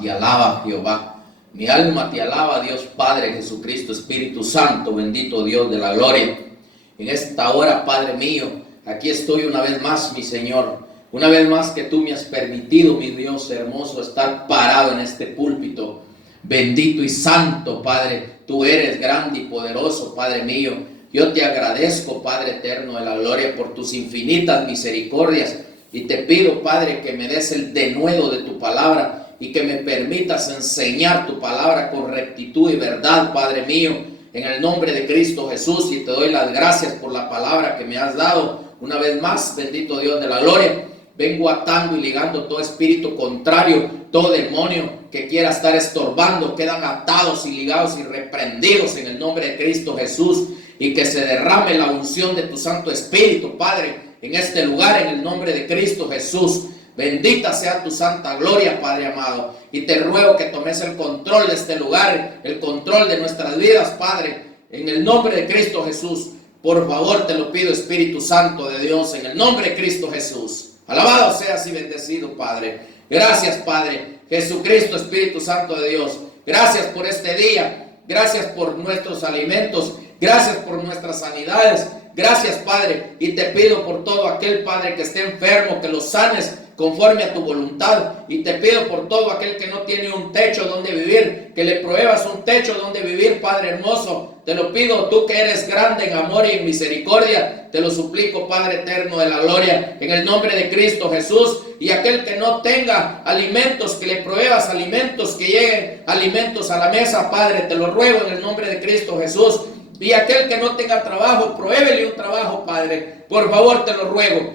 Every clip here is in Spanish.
te alaba, Jehová. Mi alma te alaba, Dios Padre, Jesucristo, Espíritu Santo, bendito Dios de la gloria. En esta hora, Padre mío, aquí estoy una vez más, mi Señor. Una vez más que tú me has permitido, mi Dios hermoso, estar parado en este púlpito. Bendito y santo, Padre, tú eres grande y poderoso, Padre mío. Yo te agradezco, Padre eterno de la gloria, por tus infinitas misericordias. Y te pido, Padre, que me des el denuedo de tu palabra y que me permitas enseñar tu palabra con rectitud y verdad, Padre mío, en el nombre de Cristo Jesús. Y te doy las gracias por la palabra que me has dado. Una vez más, bendito Dios de la gloria, vengo atando y ligando todo espíritu contrario, todo demonio que quiera estar estorbando, quedan atados y ligados y reprendidos en el nombre de Cristo Jesús. Y que se derrame la unción de tu Santo Espíritu, Padre, en este lugar, en el nombre de Cristo Jesús. Bendita sea tu santa gloria, Padre amado. Y te ruego que tomes el control de este lugar, el control de nuestras vidas, Padre, en el nombre de Cristo Jesús. Por favor, te lo pido, Espíritu Santo de Dios, en el nombre de Cristo Jesús. Alabado seas y bendecido, Padre. Gracias, Padre. Jesucristo, Espíritu Santo de Dios. Gracias por este día. Gracias por nuestros alimentos. Gracias por nuestras sanidades. Gracias, Padre. Y te pido por todo aquel, Padre, que esté enfermo, que lo sanes conforme a tu voluntad. Y te pido por todo aquel que no tiene un techo donde vivir, que le pruebas un techo donde vivir, Padre hermoso. Te lo pido, tú que eres grande en amor y en misericordia. Te lo suplico, Padre eterno de la gloria, en el nombre de Cristo Jesús. Y aquel que no tenga alimentos, que le pruebas alimentos, que lleguen alimentos a la mesa, Padre, te lo ruego en el nombre de Cristo Jesús. Y aquel que no tenga trabajo, pruébele un trabajo, Padre. Por favor, te lo ruego.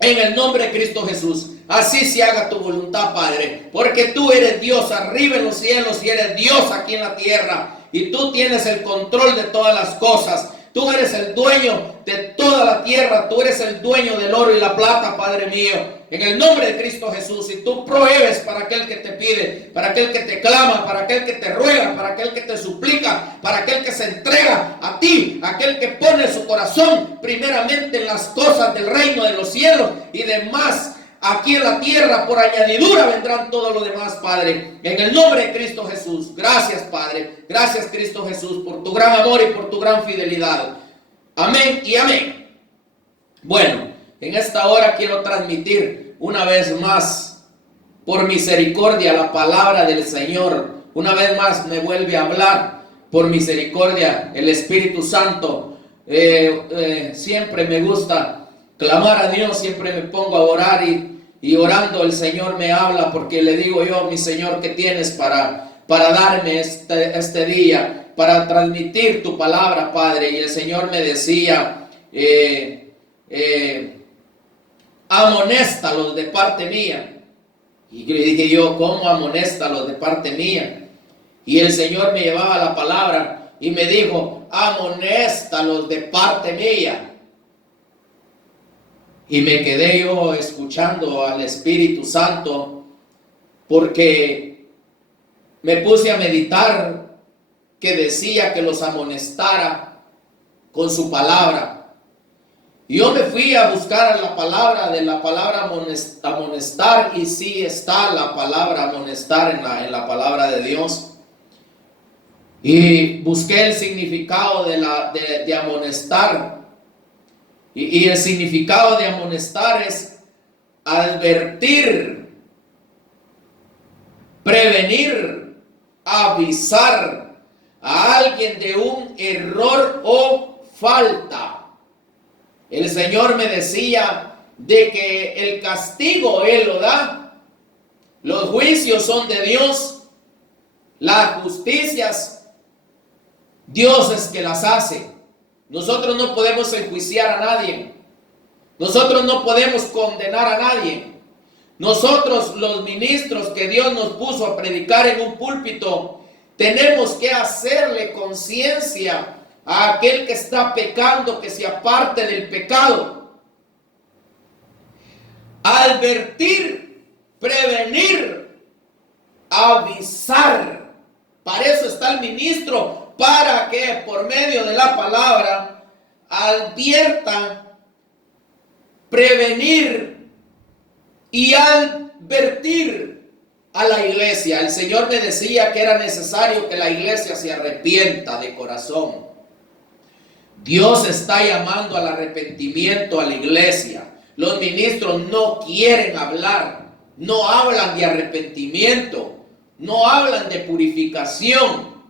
En el nombre de Cristo Jesús. Así se haga tu voluntad, Padre. Porque tú eres Dios arriba en los cielos y eres Dios aquí en la tierra. Y tú tienes el control de todas las cosas. Tú eres el dueño de toda la tierra. Tú eres el dueño del oro y la plata, Padre mío. En el nombre de Cristo Jesús. Y tú prohíbes para aquel que te pide, para aquel que te clama, para aquel que te ruega, para aquel que te suplica, para aquel que se entrega a ti, aquel que pone su corazón primeramente en las cosas del reino de los cielos y demás. Aquí en la tierra, por añadidura, vendrán todo lo demás, Padre. En el nombre de Cristo Jesús. Gracias, Padre. Gracias, Cristo Jesús, por tu gran amor y por tu gran fidelidad. Amén y amén. Bueno, en esta hora quiero transmitir una vez más, por misericordia, la palabra del Señor. Una vez más me vuelve a hablar, por misericordia, el Espíritu Santo. Siempre me gusta clamar a Dios, siempre me pongo a orar y orando el Señor me habla, porque le digo yo, mi Señor, ¿qué tienes para darme este día, para transmitir tu palabra, Padre? Y el Señor me decía, amonéstalos de parte mía. Y le dije yo, ¿cómo amonéstalos de parte mía? Y el Señor me llevaba la palabra y me dijo, amonéstalos de parte mía. Y me quedé yo escuchando al Espíritu Santo, porque me puse a meditar que decía que los amonestara con su palabra. Y yo me fui a buscar la palabra amonestar, y sí está la palabra amonestar en la palabra de Dios. Y busqué el significado de amonestar. Y el significado de amonestar es advertir, prevenir, avisar a alguien de un error o falta. El Señor me decía de que el castigo Él lo da, los juicios son de Dios, las justicias Dios es que las hace. Nosotros no podemos enjuiciar a nadie. Nosotros no podemos condenar a nadie. Nosotros, los ministros que Dios nos puso a predicar en un púlpito, tenemos que hacerle conciencia a aquel que está pecando, que se aparte del pecado. Advertir, prevenir, avisar. Para eso está el ministro, para que por medio de la palabra advierta, prevenir y advertir a la iglesia. El Señor me decía que era necesario que la iglesia se arrepienta de corazón. Dios está llamando al arrepentimiento a la iglesia. Los ministros no quieren hablar, no hablan de arrepentimiento, no hablan de purificación,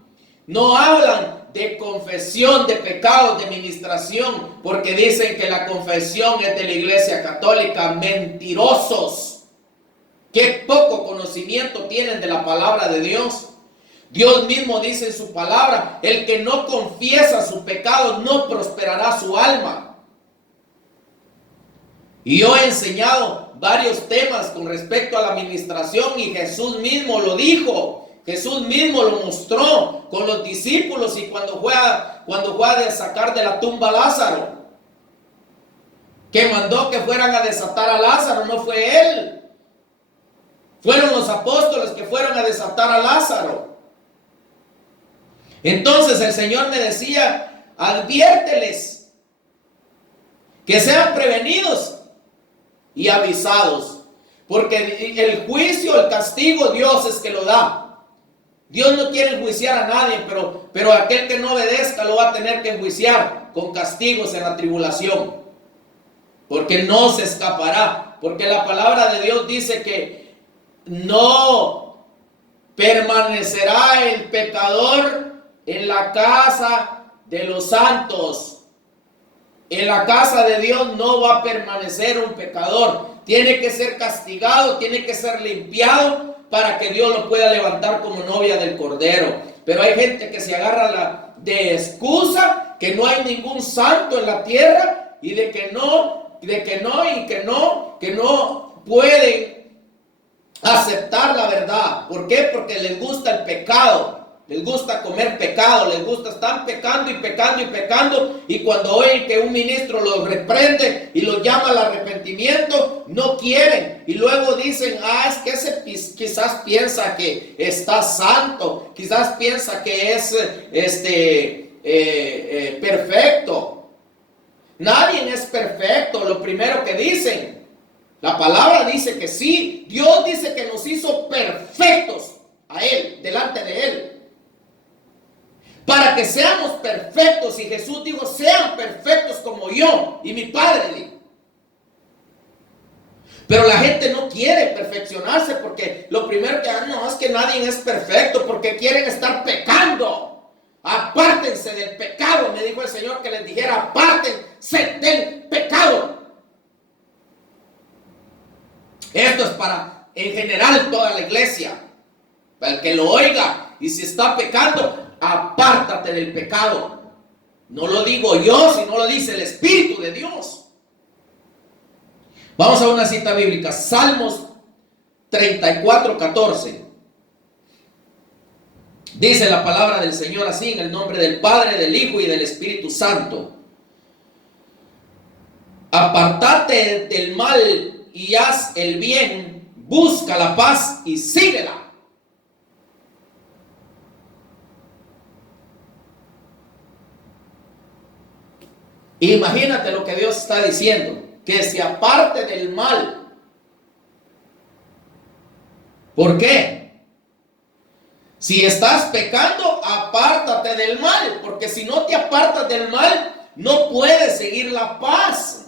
no hablan de confesión de pecados, de ministración, porque dicen que la confesión es de la iglesia católica. Mentirosos. Qué poco conocimiento tienen de la palabra de Dios. Dios mismo dice en su palabra: el que no confiesa su pecado no prosperará su alma. Y yo he enseñado varios temas con respecto a la administración, y Jesús mismo lo dijo. Jesús mismo lo mostró con los discípulos, y cuando fue a sacar de la tumba a Lázaro, que mandó que fueran a desatar a Lázaro, no fue él. Fueron los apóstoles que fueron a desatar a Lázaro. Entonces el Señor me decía: adviérteles que sean prevenidos y avisados, porque el juicio, el castigo, Dios es que lo da. Dios no quiere enjuiciar a nadie, pero aquel que no obedezca lo va a tener que enjuiciar con castigos en la tribulación, porque no se escapará. Porque la palabra de Dios dice que no permanecerá el pecador en la casa de los santos. En la casa de Dios no va a permanecer un pecador. Tiene que ser castigado, tiene que ser limpiado para que Dios lo pueda levantar como novia del Cordero. Pero hay gente que se agarra de excusa que no hay ningún santo en la tierra, y de que no pueden aceptar la verdad. ¿Por qué? Porque les gusta el pecado. Les gusta comer pecado, les gusta, están pecando y pecando y pecando, y cuando oyen que un ministro los reprende y los llama al arrepentimiento, no quieren, y luego dicen: es que ese quizás piensa que está santo, quizás piensa que es perfecto. Nadie es perfecto. Lo primero que dicen, la palabra dice que sí, Dios dice que nos hizo perfectos a Él, delante de Él, para que seamos perfectos. Y Jesús dijo: sean perfectos como yo y mi Padre. Pero la gente no quiere perfeccionarse, porque lo primero que no es que nadie es perfecto, porque quieren estar pecando. Apártense del pecado. Me dijo el Señor que les dijera: apártense del pecado. Esto es para, en general, toda la iglesia, para el que lo oiga. Y si está pecando, apártate del pecado. No lo digo yo, sino lo dice el Espíritu de Dios. Vamos a una cita bíblica. Salmos 34:14. Dice la palabra del Señor así: en el nombre del Padre, del Hijo y del Espíritu Santo. Apártate del mal y haz el bien, busca la paz y síguela. Imagínate lo que Dios está diciendo: que se aparte del mal. ¿Por qué? Si estás pecando, apártate del mal, porque si no te apartas del mal, no puedes seguir la paz.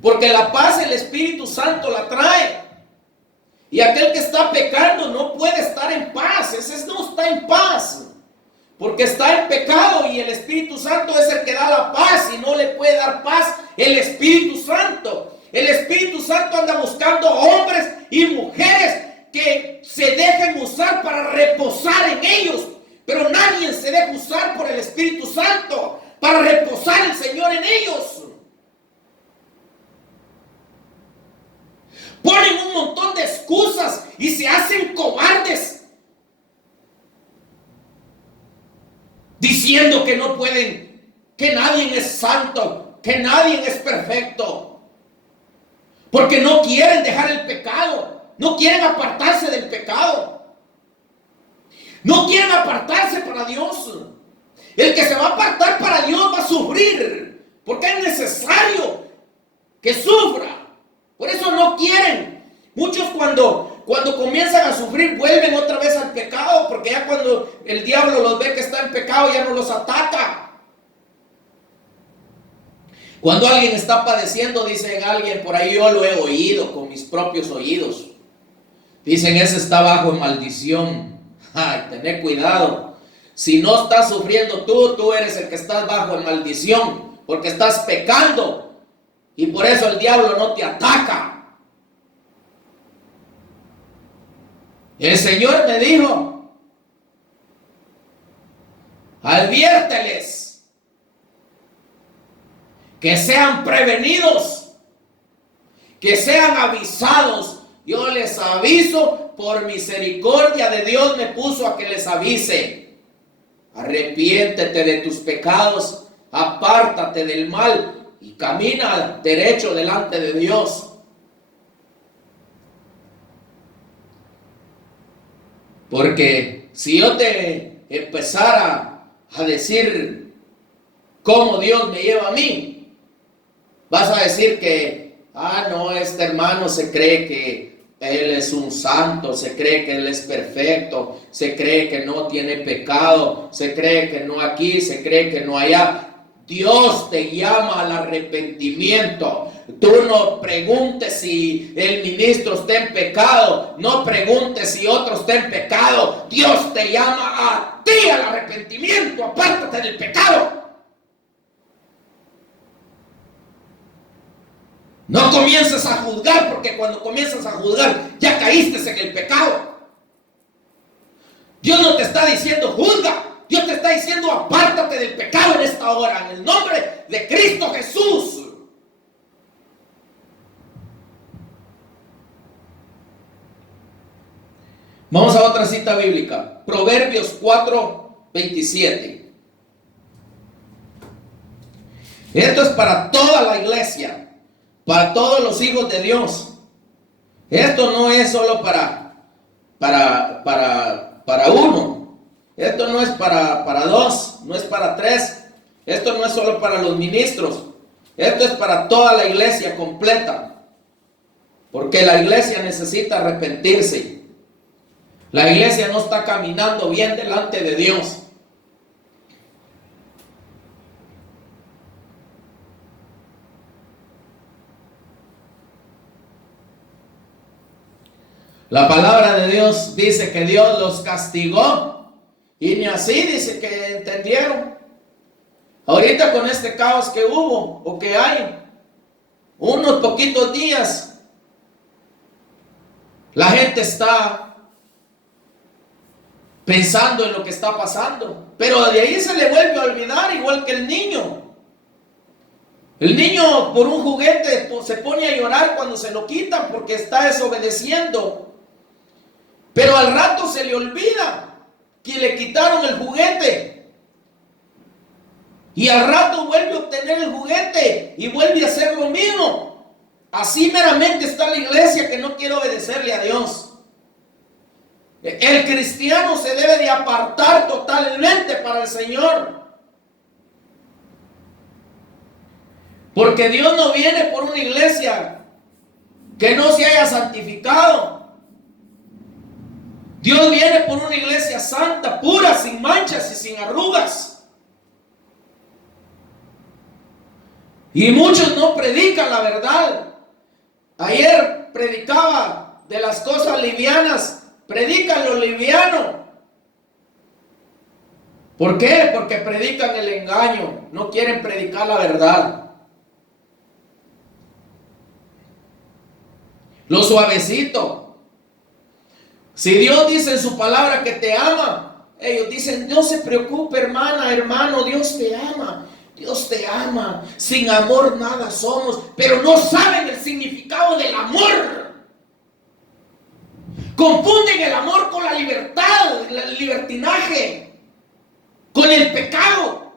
Porque la paz el Espíritu Santo la trae. Y aquel que está pecando no puede estar en paz. Ese no está en paz, porque está en pecado, y el Espíritu Santo es el que da la paz, y no le puede dar paz el Espíritu Santo. El Espíritu Santo anda buscando hombres y mujeres que se dejen usar para reposar en ellos. Pero nadie se deja usar por el Espíritu Santo para reposar el Señor en ellos. Ponen un montón de excusas y se hacen cobardes, diciendo que no pueden, que nadie es santo, que nadie es perfecto, porque no quieren dejar el pecado, no quieren apartarse del pecado, no quieren apartarse para Dios. El que se va a apartar para Dios va a sufrir, porque es necesario que sufra. Por eso no quieren. Muchos cuando cuando comienzan a sufrir, vuelven otra vez al pecado, porque ya cuando el diablo los ve que están en pecado, ya no los ataca. Cuando alguien está padeciendo, dicen alguien, por ahí yo lo he oído con mis propios oídos. Dicen, ese está bajo maldición. Ay, tené cuidado. Si no estás sufriendo tú eres el que estás bajo en maldición, porque estás pecando. Y por eso el diablo no te ataca. El Señor me dijo, adviérteles que sean prevenidos, que sean avisados. Yo les aviso, por misericordia de Dios me puso a que les avise. Arrepiéntete de tus pecados, apártate del mal y camina derecho delante de Dios. Porque si yo te empezara a decir cómo Dios me lleva a mí, vas a decir que, no, este hermano se cree que él es un santo, se cree que él es perfecto, se cree que no tiene pecado, se cree que no aquí, se cree que no allá. Dios te llama al arrepentimiento. Tú no preguntes si el ministro está en pecado, no preguntes si otro está en pecado. Dios te llama a ti al arrepentimiento, apártate del pecado. No comiences a juzgar, porque cuando comienzas a juzgar ya caíste en el pecado. Dios no te está diciendo juzga, Dios te está diciendo apártate del pecado en esta hora, en el nombre de Cristo Jesús. Vamos a otra cita bíblica, Proverbios 4:27. Esto es para toda la iglesia, para todos los hijos de Dios. Esto no es solo para uno. Esto no es para dos, no es para tres. Esto no es solo para los ministros. Esto es para toda la iglesia completa. Porque la iglesia necesita arrepentirse. La iglesia no está caminando bien delante de Dios. La palabra de Dios dice que Dios los castigó y ni así dice que entendieron. Ahorita con este caos que hubo o que hay, unos poquitos días, la gente está pensando en lo que está pasando, pero de ahí se le vuelve a olvidar, igual que el niño. El niño por un juguete se pone a llorar cuando se lo quitan porque está desobedeciendo. Pero al rato se le olvida que le quitaron el juguete. Y al rato vuelve a obtener el juguete y vuelve a hacer lo mismo. Así meramente está la iglesia que no quiere obedecerle a Dios. El cristiano se debe de apartar totalmente para el Señor. Porque Dios no viene por una iglesia que no se haya santificado. Dios viene por una iglesia santa, pura, sin manchas y sin arrugas. Y muchos no predican la verdad. Ayer predicaba de las cosas livianas. Predican lo liviano. ¿Por qué? Porque predican el engaño. No quieren predicar la verdad. Lo suavecito. Si Dios dice en su palabra que te ama, ellos dicen, no se preocupe, hermana, hermano, Dios te ama. Dios te ama. Sin amor nada somos. Pero no saben el significado del amor. Confunden el amor con la libertad, el libertinaje, con el pecado.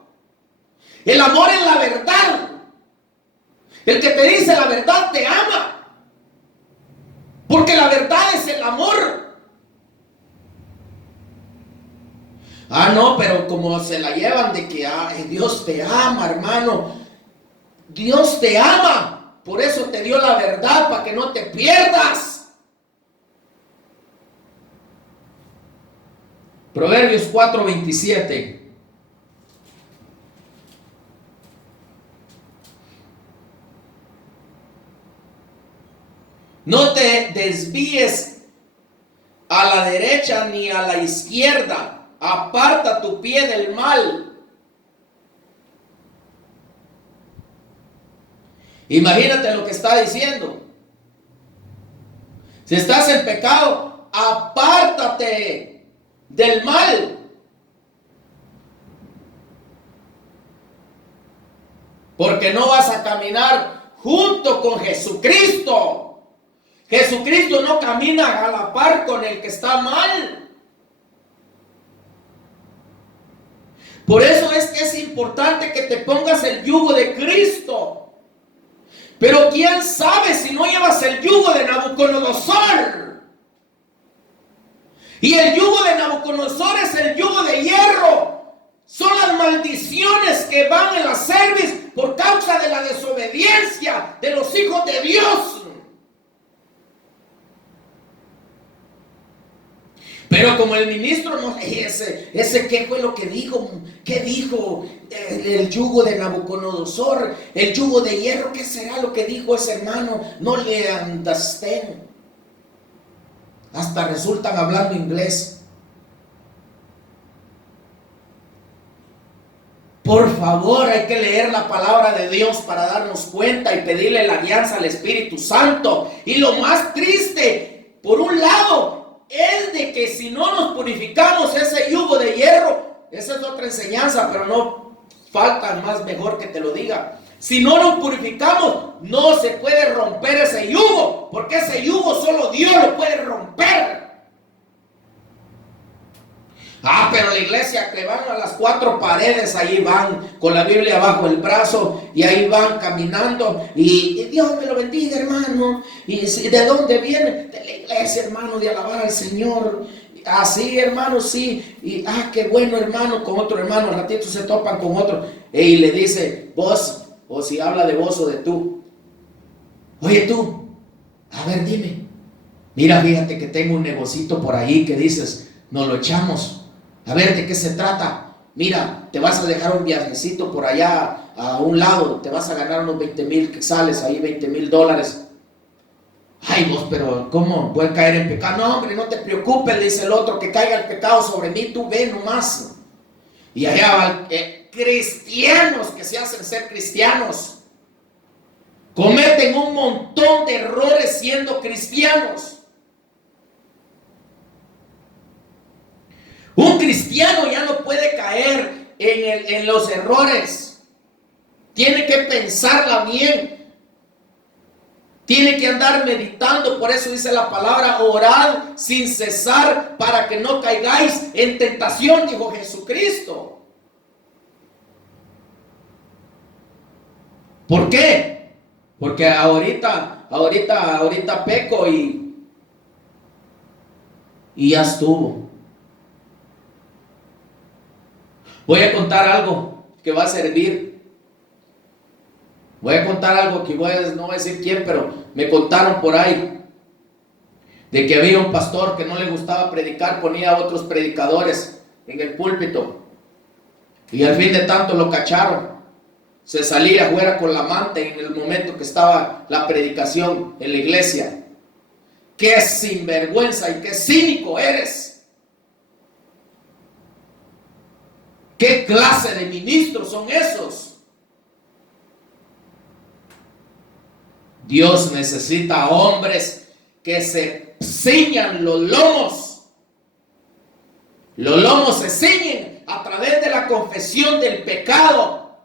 El amor es la verdad. El que te dice la verdad te ama. Porque la verdad es el amor. No, pero como se la llevan de que Dios te ama, hermano. Dios te ama. Por eso te dio la verdad, para que no te pierdas. Proverbios 4:27. No te desvíes a la derecha ni a la izquierda. Aparta tu pie del mal. Imagínate lo que está diciendo. Si estás en pecado, apártate del mal. Porque no vas a caminar junto con Jesucristo. Jesucristo no camina a la par con el que está mal. Por eso es que es importante que te pongas el yugo de Cristo. Pero quién sabe si no llevas el yugo de Nabucodonosor. Y el yugo de Nabucodonosor es el yugo de hierro. Son las maldiciones que van en la cerviz por causa de la desobediencia de los hijos de Dios. Pero como el ministro no, ese ¿qué fue lo que dijo? ¿Qué dijo el yugo de Nabucodonosor? El yugo de hierro, ¿qué será lo que dijo ese hermano? No le understand. Hasta resultan hablando inglés. Por favor, hay que leer la palabra de Dios para darnos cuenta y pedirle la alianza al Espíritu Santo. Y lo más triste, por un lado, es de que si no nos purificamos ese yugo de hierro, esa es otra enseñanza, pero no falta más mejor que te lo diga. Si no nos purificamos, no se puede romper ese yugo, porque ese yugo solo Dios lo puede romper. Pero la iglesia que van a las cuatro paredes, ahí van con la Biblia bajo el brazo y ahí van caminando y Dios me lo bendiga, hermano. ¿Y de dónde viene? De la iglesia, hermano, de alabar al Señor. Así, hermano, sí. Y qué bueno, hermano, con otro hermano. Al ratito se topan con otro y le dice vos, o si habla de vos o de tú. Oye tú, a ver, dime. Mira, fíjate que tengo un negocito por ahí que dices, nos lo echamos. A ver, ¿de qué se trata? Mira, te vas a dejar un viajecito por allá a un lado, te vas a ganar unos 20,000 quetzales, ahí $20,000. Ay, vos, pero ¿cómo voy a caer en pecado? No, hombre, no te preocupes, le dice el otro, que caiga el pecado sobre mí, tú ve nomás. Y allá van cristianos que se hacen ser cristianos. Cometen un montón de errores siendo cristianos. Un cristiano ya no puede caer en los errores. Tiene que pensarla bien. Tiene que andar meditando. Por eso dice la palabra, orad sin cesar para que no caigáis en tentación, dijo Jesucristo. ¿Por qué? Porque ahorita peco y ya estuvo. Voy a contar algo que va a servir. Voy a contar algo que no voy a decir quién, pero me contaron por ahí de que había un pastor que no le gustaba predicar, ponía a otros predicadores en el púlpito y al fin de tanto lo cacharon. Se salía afuera con la amante en el momento que estaba la predicación en la iglesia. ¡Qué sinvergüenza y qué cínico eres! ¿Qué clase de ministros son esos? Dios necesita hombres que se ciñan los lomos. Los lomos se ciñen a través de la confesión del pecado.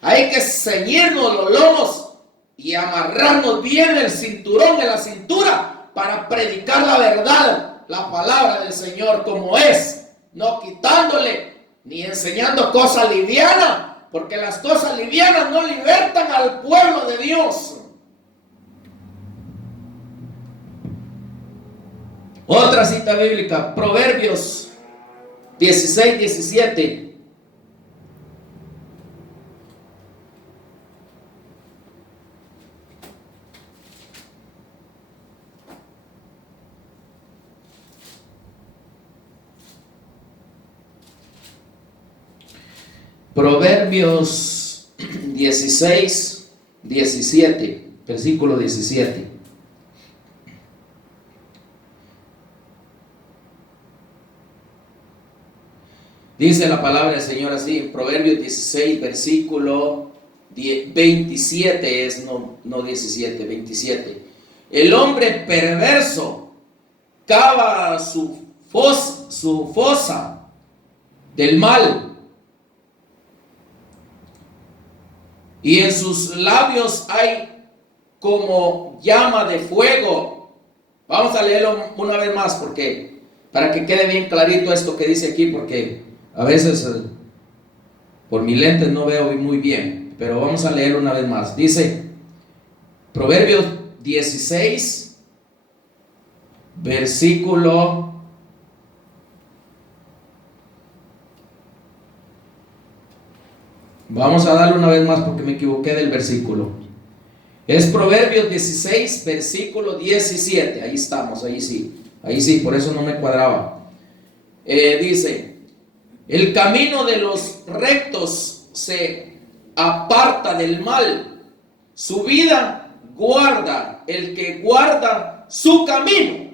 Hay que ceñirnos los lomos y amarrarnos bien el cinturón en la cintura para predicar la verdad, la palabra del Señor como es, no quitándole ni enseñando cosas livianas, porque las cosas livianas no libertan al pueblo de Dios. Otra cita bíblica, Proverbios 16:17. Proverbios 16, 17, versículo 17. Dice la palabra del Señor así, Proverbios 16, versículo 27 es, no 17, 27. El hombre perverso cava su fosa del mal, y en sus labios hay como llama de fuego. Vamos a leerlo una vez más porque para que quede bien clarito esto que dice aquí, porque a veces por mi lente no veo muy bien, pero vamos a leer una vez más. Dice Proverbios 16, versículo vamos a darle una vez más porque me equivoqué del versículo. Es Proverbios 16, versículo 17. Ahí estamos, ahí sí, por eso no me cuadraba. Dice: el camino de los rectos se aparta del mal, su vida guarda el que guarda su camino.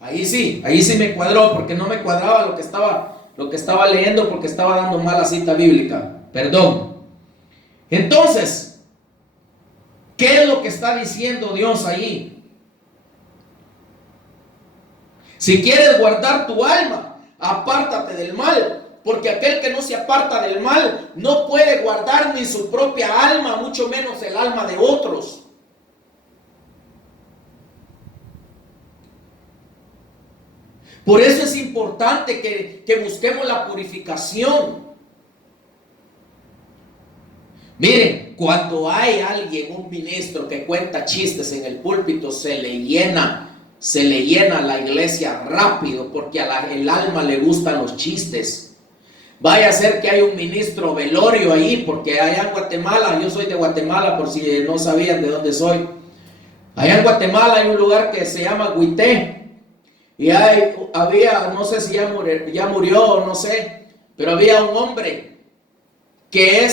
Ahí sí me cuadró, porque no me cuadraba lo que estaba leyendo, porque estaba dando mala cita bíblica. Perdón. Entonces, ¿qué es lo que está diciendo Dios ahí? Si quieres guardar tu alma, apártate del mal, porque aquel que no se aparta del mal no puede guardar ni su propia alma, mucho menos el alma de otros. Por eso es importante que busquemos la purificación. Miren, cuando hay alguien, un ministro que cuenta chistes en el púlpito, se le llena la iglesia rápido, porque el alma le gustan los chistes. Vaya a ser que hay un ministro velorio ahí, porque allá en Guatemala, yo soy de Guatemala por si no sabían de dónde soy. Allá en Guatemala hay un lugar que se llama Huité, y había, no sé si ya murió o no sé, pero había un hombre que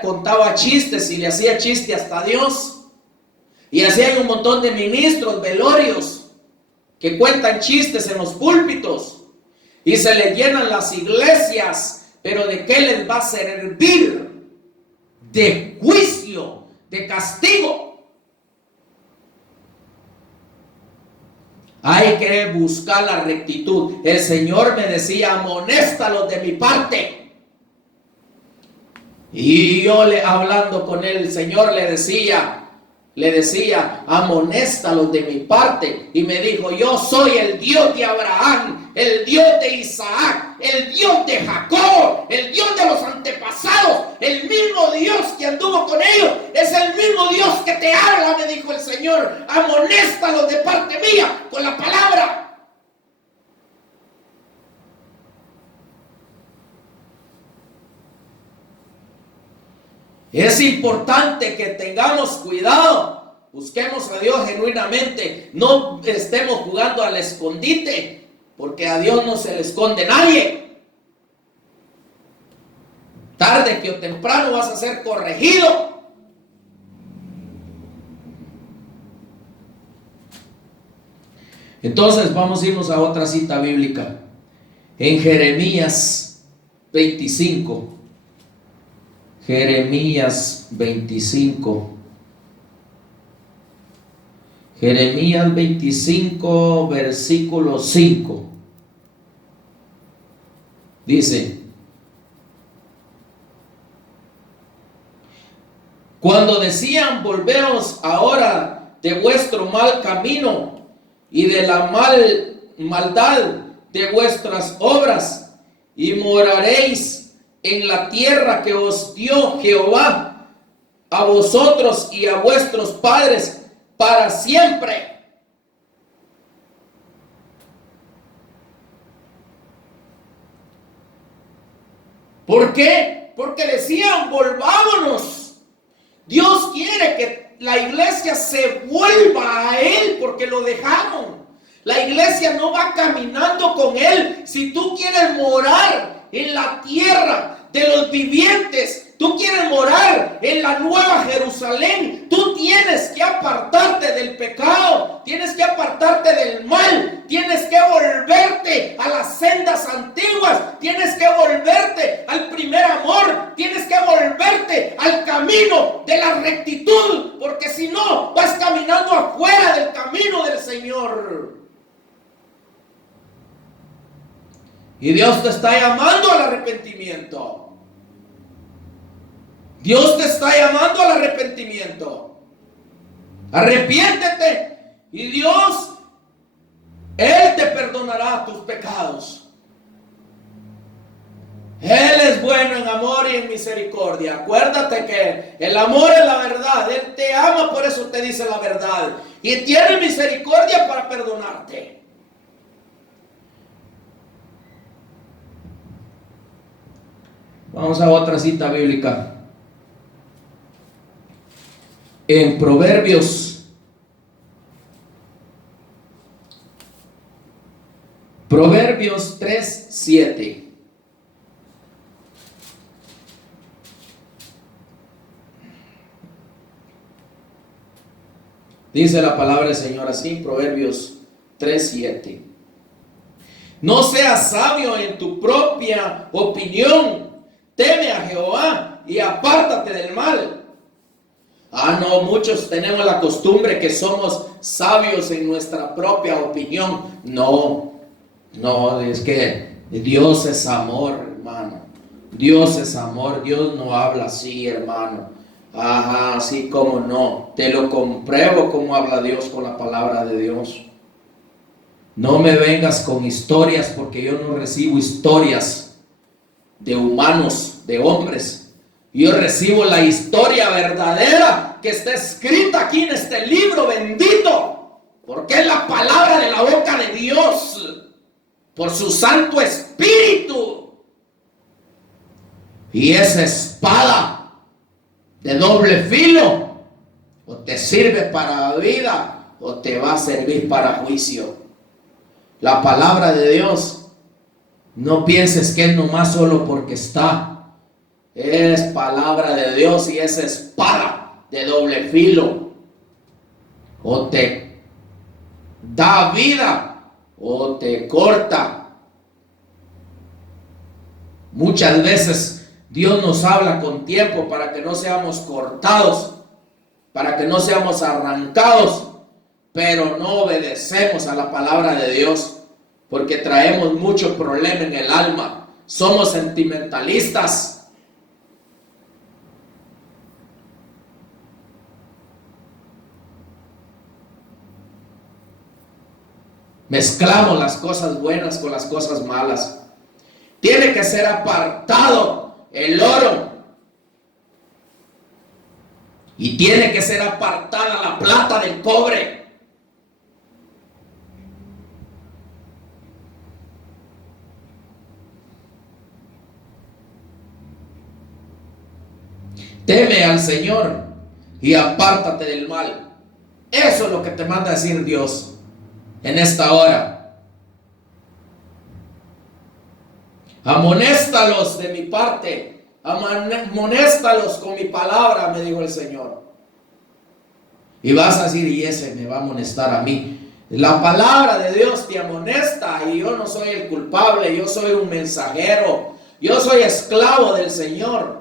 contaba chistes y le hacía chiste hasta a Dios. Y así hay un montón de ministros velorios que cuentan chistes en los púlpitos y se les llenan las iglesias, pero ¿de qué les va a servir? De juicio, de castigo. Hay que buscar la rectitud. El Señor me decía: amonéstalos de mi parte. Y yo hablando con él, el Señor le decía, amonéstalos de mi parte. Y me dijo: yo soy el Dios de Abraham, el Dios de Isaac, el Dios de Jacob, el Dios de los antepasados. El mismo Dios que anduvo con ellos es el mismo Dios que te habla, me dijo el Señor. Amonéstalos de parte mía con la palabra. Es importante que tengamos cuidado, busquemos a Dios genuinamente, no estemos jugando al escondite, porque a Dios no se le esconde nadie. Tarde que o temprano vas a ser corregido. Entonces vamos a irnos a otra cita bíblica, en Jeremías 25. Jeremías 25. Jeremías 25, versículo 5. Dice: cuando decían: volveos ahora de vuestro mal camino y de la maldad de vuestras obras, y moraréis en la tierra que os dio Jehová a vosotros y a vuestros padres para siempre. ¿Por qué? Porque decían: volvámonos. Dios quiere que la iglesia se vuelva a Él, porque lo dejaron. La iglesia no va caminando con Él. Si tú quieres morar en la tierra de los vivientes. Tú quieres morar en la nueva Jerusalén. Tú tienes que apartarte del pecado. Tienes que apartarte del mal. Tienes que volverte a las sendas antiguas. Tienes que volverte al primer amor. Tienes que volverte al camino de la rectitud. Porque si no, vas caminando afuera del camino del Señor. Y Dios te está llamando al arrepentimiento. Dios te está llamando al arrepentimiento. Arrepiéntete y Dios, Él te perdonará tus pecados. Él es bueno en amor y en misericordia. Acuérdate que el amor es la verdad. Él te ama, por eso te dice la verdad. Y tiene misericordia para perdonarte. Vamos a otra cita bíblica. En Proverbios 3:7. Dice la palabra del Señor así, Proverbios 3:7. No seas sabio en tu propia opinión. Teme a Jehová y apártate del mal. No, muchos tenemos la costumbre que somos sabios en nuestra propia opinión. No, es que Dios es amor, hermano. Dios es amor. Dios no habla así, hermano. Así como no. Te lo compruebo como habla Dios con la palabra de Dios. No me vengas con historias, porque yo no recibo historias de humanos, de hombres. Yo recibo la historia verdadera que está escrita aquí en este libro bendito, porque es la palabra de la boca de Dios, por su Santo Espíritu. Y esa espada de doble filo, o te sirve para vida, o te va a servir para juicio. La palabra de Dios, no pienses que es nomás solo porque está. Es palabra de Dios y es espada de doble filo. O te da vida o te corta. Muchas veces Dios nos habla con tiempo para que no seamos cortados, para que no seamos arrancados, pero no obedecemos a la palabra de Dios porque traemos mucho problema en el alma. Somos sentimentalistas. Mezclamos las cosas buenas con las cosas malas. Tiene que ser apartado el oro. Y tiene que ser apartada la plata del cobre. Teme al Señor y apártate del mal. Eso es lo que te manda a decir Dios en esta hora. Amonéstalos de mi parte. Amonéstalos con mi palabra, me dijo el Señor. Y vas a decir, y ese me va a amonestar a mí. La palabra de Dios te amonesta y yo no soy el culpable, yo soy un mensajero. Yo soy esclavo del Señor.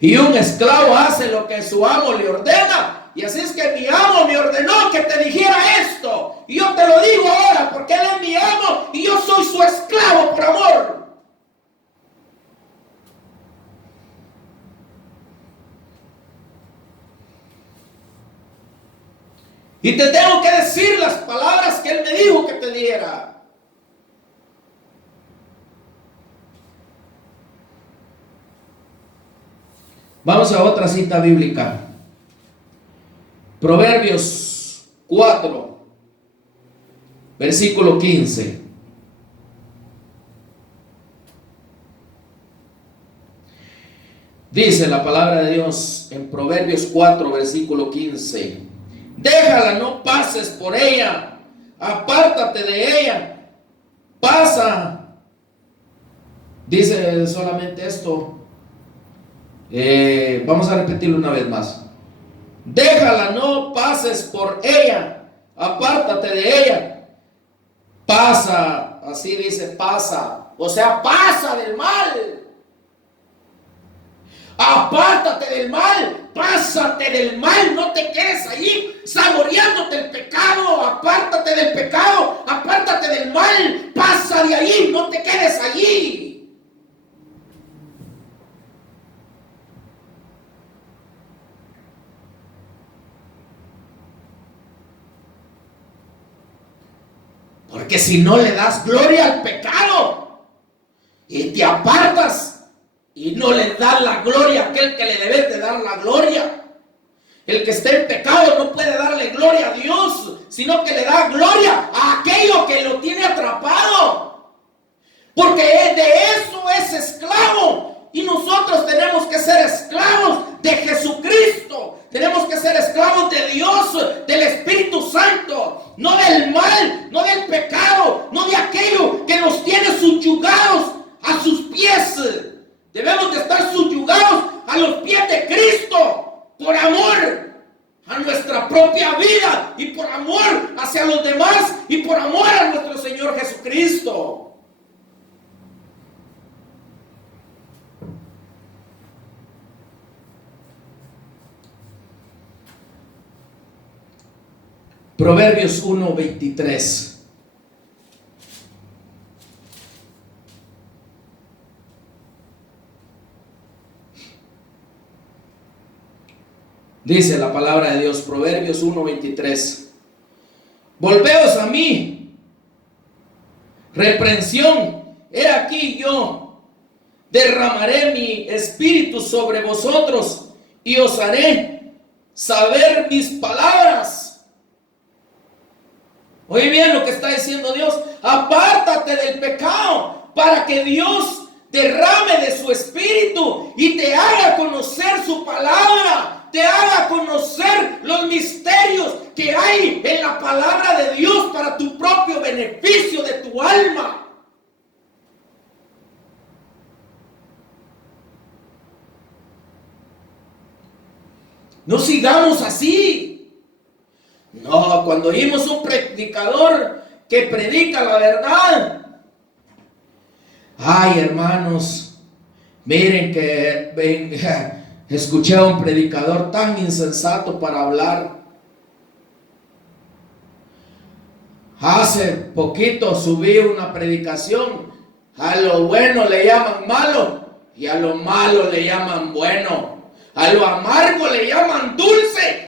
Y un esclavo hace lo que su amo le ordena. Y así es que mi amo me ordenó que te dijera esto. Y yo te lo digo ahora porque Él es mi amo y yo soy su esclavo por amor. Y te tengo que decir las palabras que Él me dijo que te diera. Vamos a otra cita bíblica. Proverbios 4, versículo 15. Dice la palabra de Dios en Proverbios 4, versículo 15. Déjala, no pases por ella, apártate de ella, pasa Dice solamente esto. Vamos a repetirlo una vez más. Déjala, no pases por ella, apártate de ella. Pasa, así dice, pasa, o sea, pasa del mal. Apártate del mal, pásate del mal, no te quedes allí saboreándote el pecado. Apártate del pecado, apártate del mal, pasa de allí, no te quedes allí. Porque si no le das gloria al pecado y te apartas y no le das la gloria a aquel que le debes de dar la gloria, el que esté en pecado no puede darle gloria a Dios, sino que le da gloria a aquello que lo tiene atrapado. Porque de eso es esclavo. Y nosotros tenemos que ser esclavos de Jesucristo. Tenemos que ser esclavos de Dios, del Espíritu Santo. No del mal, no del pecado, no de aquello que nos tiene subyugados a sus pies. Debemos de estar subyugados a los pies de Cristo por amor a nuestra propia vida y por amor hacia los demás y por amor a nuestro Señor Jesucristo. Proverbios 1:23. Dice la palabra de Dios, Proverbios 1:23. Volveos a mí, reprensión, he aquí yo derramaré mi espíritu sobre vosotros y os haré saber mis palabras. Oye bien lo que está diciendo Dios. Apártate del pecado para que Dios derrame de su espíritu y te haga conocer su palabra, te haga conocer los misterios que hay en la palabra de Dios para tu propio beneficio de tu alma. No sigamos así. No, cuando oímos un predicador que predica la verdad, ay hermanos, miren que escuché a un predicador tan insensato para hablar. Hace poquito subí una predicación, a lo bueno le llaman malo y a lo malo le llaman bueno, a lo amargo le llaman dulce